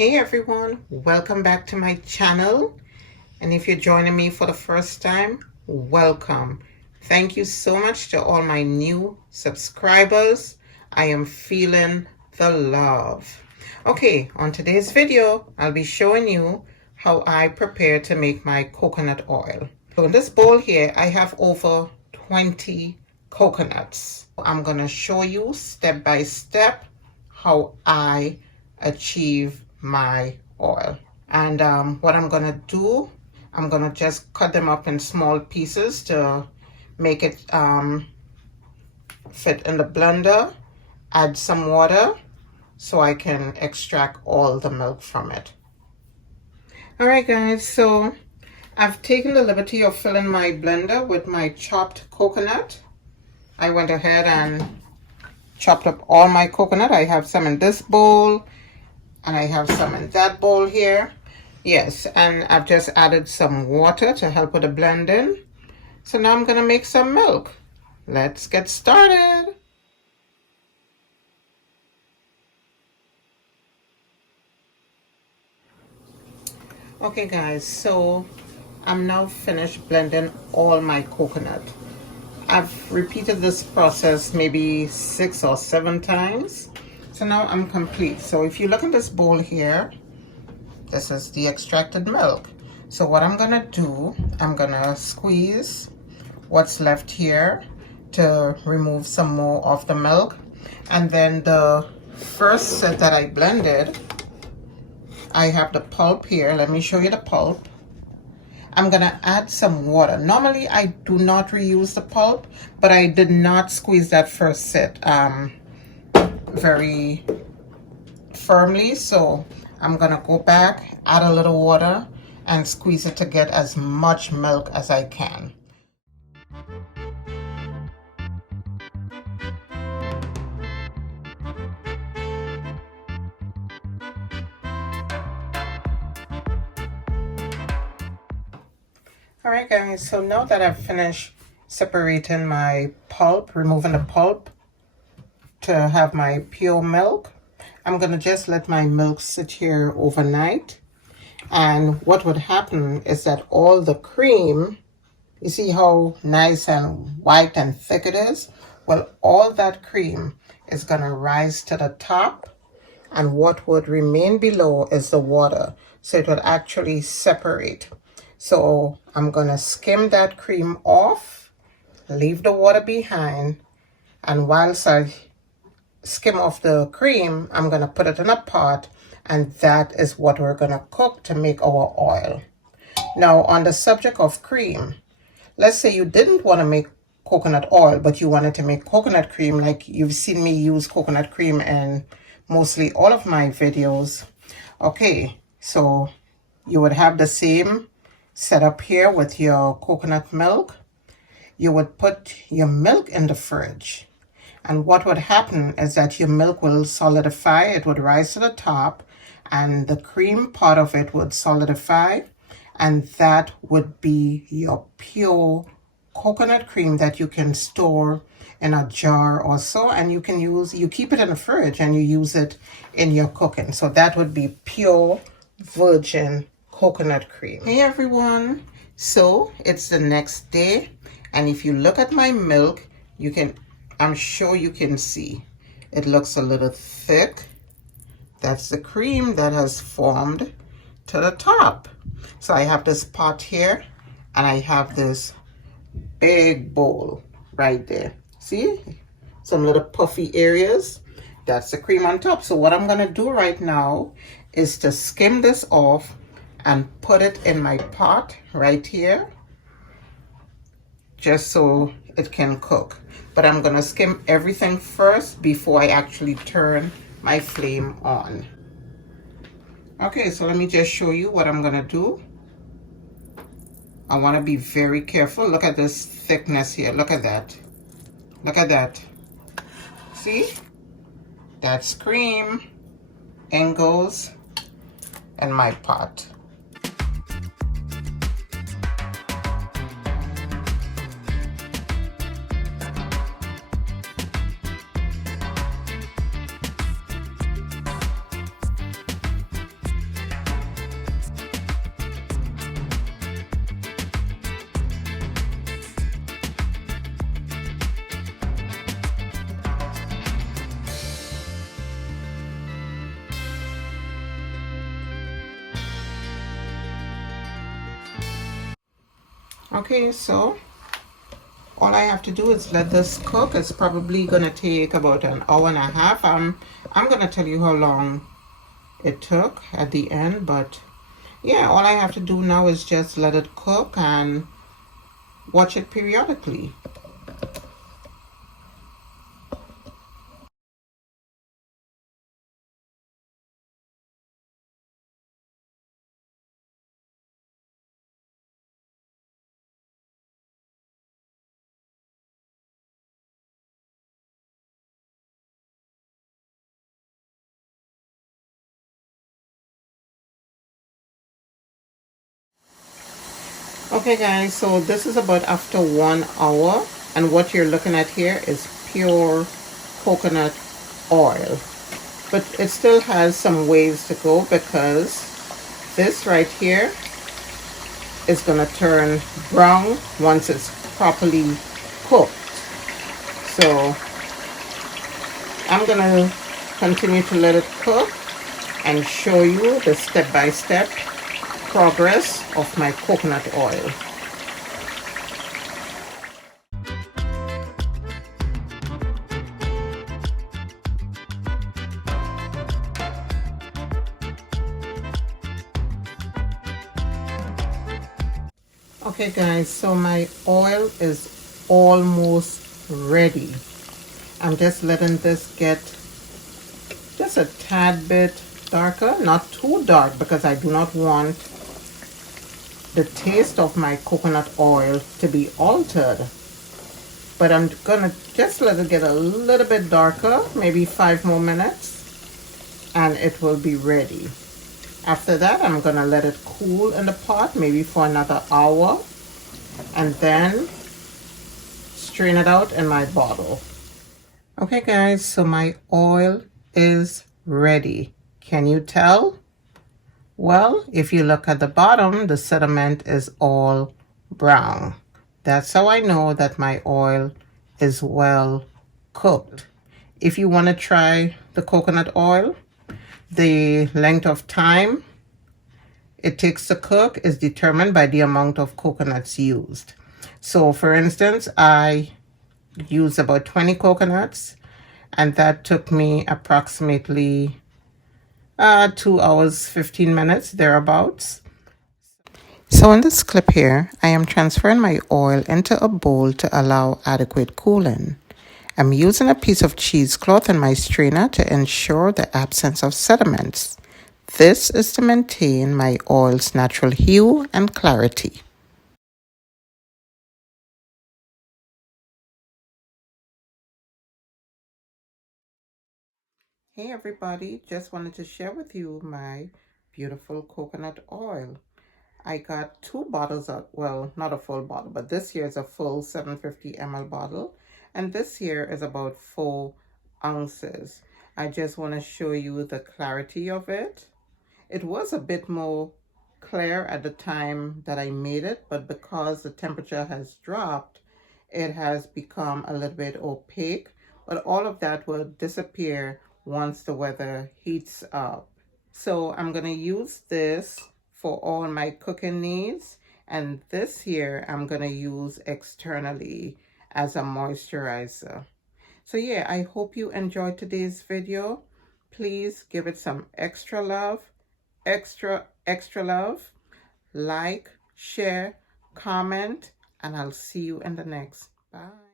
Hey everyone, welcome back to my channel. And if you're joining me for the first time, welcome. Thank you so much to all my new subscribers. I am feeling the love. Okay, on today's video, I'll be showing you how I prepare to make my coconut oil. So in this bowl here, I have over 20 coconuts. I'm gonna show you step by step how I achieve my oil. And what I'm gonna do, I'm gonna just cut them up in small pieces to make it fit in the blender, add some water so I can extract all the milk from it. All right guys, so I've taken the liberty of filling my blender with my chopped coconut. I went ahead and chopped up all my coconut. I have some in this bowl and I have some in that bowl here. Yes, and I've just added some water to help with the blending. So now I'm gonna make some milk. Let's get started. Okay guys, so I'm now finished blending all my coconut. I've repeated this process maybe 6 or 7 times. So now I'm complete. So if you look in this bowl here, this is the extracted milk. So what I'm gonna do, I'm gonna squeeze what's left here to remove some more of the milk. And then the first set that I blended, I have the pulp here. Let me show you the pulp. I'm gonna add some water. Normally I do not reuse the pulp, but I did not squeeze that first set very firmly, so I'm gonna go back, add a little water, and squeeze it to get as much milk as I can. All right guys, so now that I've finished separating my pulp, removing the pulp to have my pure milk, I'm gonna just let my milk sit here overnight. And what would happen is that all the cream, you see how nice and white and thick it is? Well, all that cream is gonna rise to the top, and what would remain below is the water. So it would actually separate. So I'm gonna skim that cream off, leave the water behind, and whilst I skim off the cream, I'm gonna put it in a pot, and that is what we're gonna cook to make our oil. Now on the subject of cream, let's say you didn't want to make coconut oil, but you wanted to make coconut cream, like you've seen me use coconut cream in mostly all of my videos. Okay, so you would have the same setup here with your coconut milk. You would put your milk in the fridge. And what would happen is that your milk will solidify, it would rise to the top, and the cream part of it would solidify, and that would be your pure coconut cream that you can store in a jar or so, and you can use, you keep it in the fridge and you use it in your cooking. So that would be pure virgin coconut cream. Hey everyone, so it's the next day, and if you look at my milk, you can, I'm sure you can see it looks a little thick. That's the cream that has formed to the top. So I have this pot here and I have this big bowl right there. See, some little puffy areas. That's the cream on top. So what I'm gonna do right now is to skim this off and put it in my pot right here, just so it can cook. But I'm gonna skim everything first before I actually turn my flame on. Okay, so let me just show you what I'm gonna do. I wanna be very careful. Look at this thickness here, look at that. Look at that. See? That's cream. In goes in my pot. Okay, so all I have to do is let this cook. It's probably gonna take about an hour and a half. I'm gonna tell you how long it took at the end, but yeah, all I have to do now is just let it cook and watch it periodically. Okay guys, so this is about after 1 hour, and what you're looking at here is pure coconut oil. But it still has some ways to go because this right here is gonna turn brown once it's properly cooked. So I'm gonna continue to let it cook and show you the step-by-step progress of my coconut oil. Okay guys, so my oil is almost ready. I'm just letting this get just a tad bit darker, not too dark because I do not want the taste of my coconut oil to be altered. But I'm gonna just let it get a little bit darker, maybe 5 more minutes, and it will be ready. After that, I'm gonna let it cool in the pot, maybe for another hour, and then strain it out in my bottle. Okay guys, so my oil is ready. Can you tell? Well, if you look at the bottom, the sediment is all brown. That's how I know that my oil is well cooked. If you want to try the coconut oil, the length of time it takes to cook is determined by the amount of coconuts used. So for instance, I used about 20 coconuts, and that took me approximately 2 hours 15 minutes thereabouts. So in this clip here, I am transferring my oil into a bowl to allow adequate cooling. I'm using a piece of cheesecloth in my strainer to ensure the absence of sediments. This is to maintain my oil's natural hue and clarity. Hey everybody, just wanted to share with you my beautiful coconut oil. I got 2 bottles of, well, not a full bottle, but this here is a full 750 ml bottle. And this here is about 4 ounces. I just want to show you the clarity of it. It was a bit more clear at the time that I made it, but because the temperature has dropped, it has become a little bit opaque. But all of that will disappear once the weather heats up. So I'm going to use this for all my cooking needs. And this here I'm going to use externally as a moisturizer. So yeah, I hope you enjoyed today's video. Please give it some extra love, extra love. Like, share, comment, and I'll see you in the next. Bye.